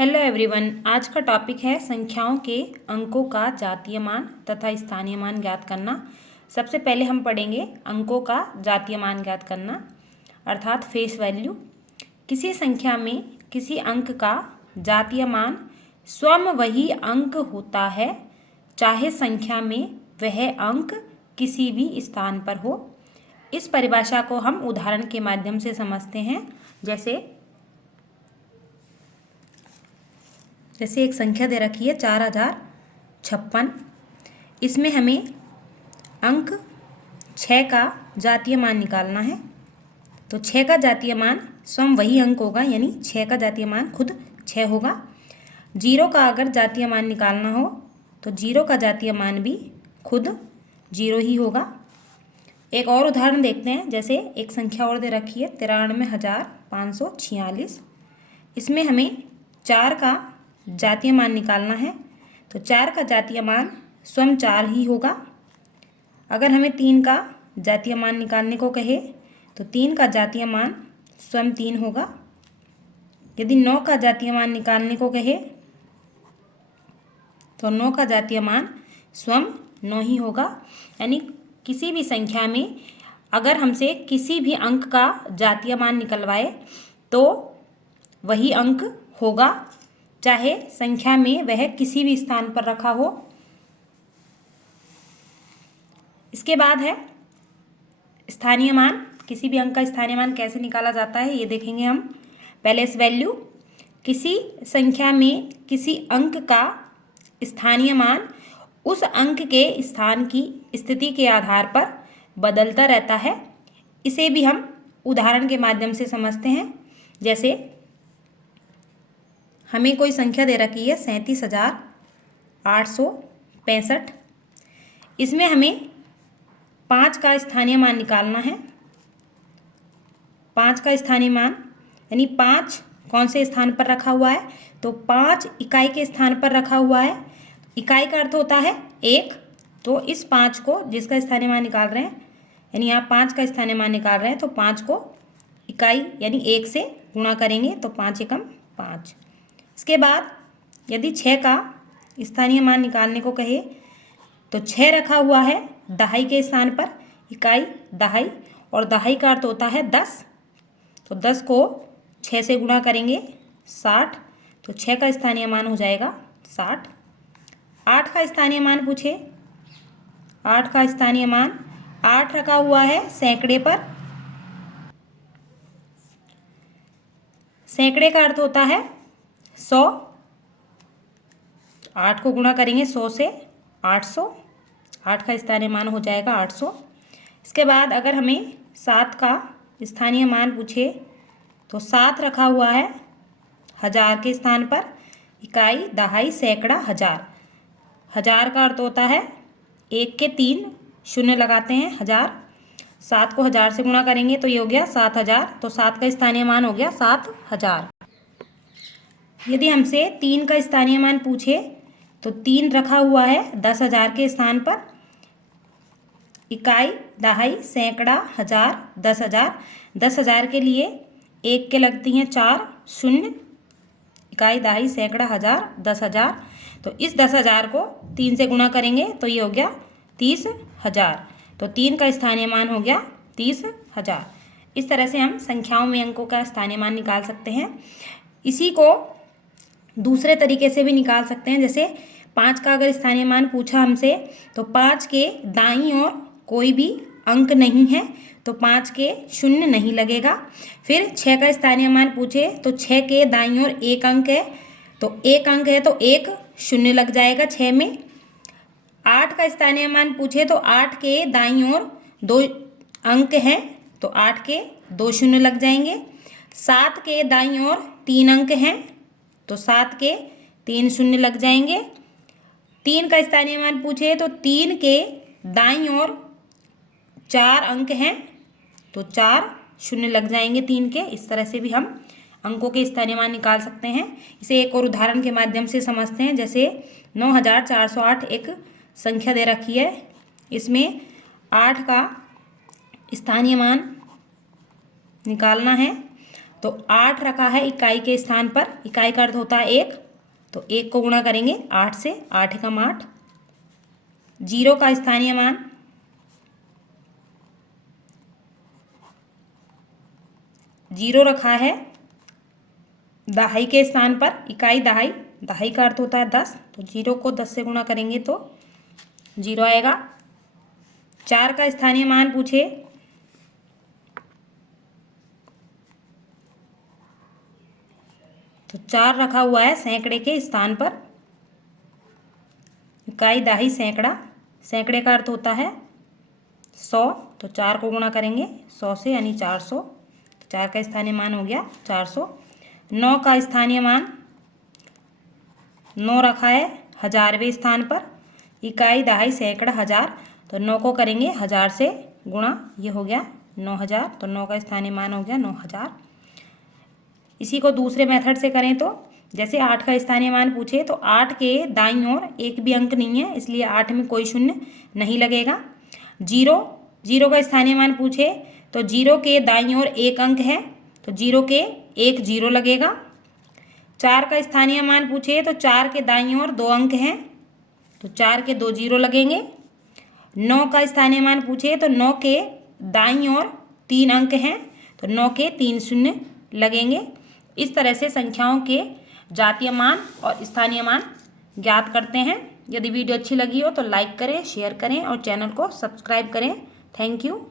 Hello everyone. आज का topic है संख्याओं के अंकों का जातीय मान तथा स्थानीय मान ज्ञात करना। सबसे पहले हम पढ़ेंगे अंकों का जातीय मान ज्ञात करना अर्थात फेस वैल्यू। किसी संख्या में किसी अंक का जातीय मान स्वयं वही अंक होता है, चाहे संख्या में वह अंक किसी भी स्थान पर हो। इस परिभाषा को हम उदाहरण के माध्यम से समझते हैं। जैसे एक संख्या दे रखी है 4056। इसमें हमें अंक 6 का जातीय मान निकालना है। तो 6 का जातीय मान स्वयं वही अंक होगा, यानी 6 का जातीय मान खुद 6 होगा। 0 का अगर जातीय मान निकालना हो तो 0 का जातीय मान भी खुद 0 ही होगा। एक और उदाहरण देखते हैं। जैसे एक संख्या और दे रखी है 93,546। इसमें हमें 4 का जातीय मान निकालना है। तो 4 का जातीय मान स्वयं 4 ही होगा। अगर हमें 3 का जातीय मान निकालने को कहे तो 3 का जातीय मान स्वयं 3 होगा। यदि 9 का जातीय मान निकालने को कहे तो 9 का जातीय मान स्वयं 9 ही होगा। यानी किसी भी संख्या में अगर हमसे किसी भी अंक का जातीय मान निकलवाए तो वही अंक होगा, चाहे संख्या में वह किसी भी स्थान पर रखा हो। इसके बाद है स्थानीय मान। किसी भी अंक का स्थानीय मान कैसे निकाला जाता है ये देखेंगे हम। Place value. किसी संख्या में किसी अंक का स्थानीय मान उस अंक के स्थान की स्थिति के आधार पर बदलता रहता है। इसे भी हम उदाहरण के माध्यम से समझते हैं। जैसे हमें कोई संख्या दे रखी है 37,865। इसमें हमें 5 का स्थानीय मान निकालना है। 5 का स्थानीय मान यानी 5 कौन से स्थान पर रखा हुआ है, तो 5 इकाई के स्थान पर रखा हुआ है। इकाई का अर्थ होता है 1। तो इस 5 को जिसका स्थानीय मान निकाल रहे हैं, यानी यहाँ 5 का स्थानीय मान निकाल रहे हैं, तो 5 को इकाई यानी 1 से गुणा करेंगे तो 5 एकम 5। इसके बाद यदि 6 का स्थानीय मान निकालने को कहे तो 6 रखा हुआ है दहाई के स्थान पर। इकाई दहाई और दहाई का अर्थ होता है 10। तो 10 को 6 से गुणा करेंगे 60। तो 6 का स्थानीय मान हो जाएगा 60। 8 का स्थानीय मान पूछे। 8 का स्थानीय मान 8 रखा हुआ है सैकड़े पर। सैकड़े का अर्थ होता है 100। 8 को गुणा करेंगे 100 से 800। 8 का स्थानीय मान हो जाएगा 800। इसके बाद अगर हमें 7 का स्थानीय मान पूछे तो 7 रखा हुआ है 1000 के स्थान पर। इकाई दहाई सैकड़ा हजार। 1000 का अर्थ होता है 1 के 3 शून्य लगाते हैं 1000। 7 को 1000 से गुणा करेंगे तो ये हो गया 7000। तो 7 का स्थानीय मान हो गया 7000। यदि हमसे 3 का स्थानीय मान पूछे तो 3 रखा हुआ है 10,000 के स्थान पर। इकाई दहाई सैकड़ा हजार 10,000। 10,000 के लिए 1 के लगती हैं 4 शून्य। इकाई दहाई सैकड़ा हजार 10,000। तो इस 10,000 को 3 से गुणा करेंगे तो ये हो गया 30,000। तो 3 का स्थानीय मान हो गया 30,000। इस तरह से हम संख्याओं में अंकों का स्थानीय मान निकाल सकते हैं। इसी को दूसरे तरीके से भी निकाल सकते हैं। जैसे 5 का अगर स्थानीय मान पूछा हमसे तो 5 के दाईं ओर कोई भी अंक नहीं है तो 5 के शून्य नहीं लगेगा। फिर 6 का स्थानीय मान पूछे तो 6 के दाईं ओर 1 अंक है तो 1 अंक है तो 1 शून्य लग जाएगा 6 में। 8 का स्थानीय मान पूछे तो 8 के दाईं ओर 2 अंक हैं तो 8 के 2 शून्य लग जाएंगे। 7 के दाईं ओर 3 अंक हैं तो 7 के 3 शून्य लग जाएंगे। 3 का स्थानीय मान पूछे तो 3 के दाईं ओर 4 अंक हैं तो 4 शून्य लग जाएंगे 3 के। इस तरह से भी हम अंकों के स्थानीय मान निकाल सकते हैं। इसे एक और उदाहरण के माध्यम से समझते हैं। जैसे 9408 एक संख्या दे रखी है। इसमें 8 का स्थानीय मान निकालना है। तो 8 रखा है इकाई के स्थान पर, इकाई का अर्थ होता है 1, तो 1 को गुणा करेंगे 8 से, 8 एकम 8। 0 का स्थानीय मान 0 रखा है दहाई के स्थान पर, इकाई दहाई, दहाई का अर्थ होता है 10, तो 0 को 10 से गुणा करेंगे तो 0 आएगा। 4 का स्थानीय मान पूछे, तो 4 रखा हुआ है सैकड़े के स्थान पर, इकाई दहाई सैकड़ा, सैकड़े का अर्थ होता है 100, तो 4 को गुणा करेंगे 100 से यानी 400, 4 का स्थानीय मान हो गया 400। 9 का स्थानीय मान 9 रखा है हजारवें स्थान पर, इकाई दहाई सैकड़ा हज़ार, तो 9 को करेंगे 1000 से गुणा, ये हो गया 9000, तो 9 का स्थानीय मान हो गया 9000। इसी को दूसरे मेथड से करें तो जैसे 8 का स्थानीय मान पूछे तो 8 के दाईं ओर एक भी अंक नहीं है, इसलिए 8 में कोई शून्य नहीं लगेगा। 0 का स्थानीय मान पूछे तो 0 के दाईं ओर एक अंक है, तो 0 के एक 0 लगेगा। 4 का स्थानीय मान पूछे तो 4 के दाईं ओर 2 अंक हैं, तो 4 के 2 0 लगेंगे। 9 का स्थानीय मान पूछे तो 9 के दाईं ओर 3 अंक हैं, तो 9 के 3 शून्य लगेंगे। इस तरह से संख्याओं के जातीय मान और स्थानीय मान ज्ञात करते हैं। यदि वीडियो अच्छी लगी हो तो लाइक करें, शेयर करें और चैनल को सब्सक्राइब करें। Thank you.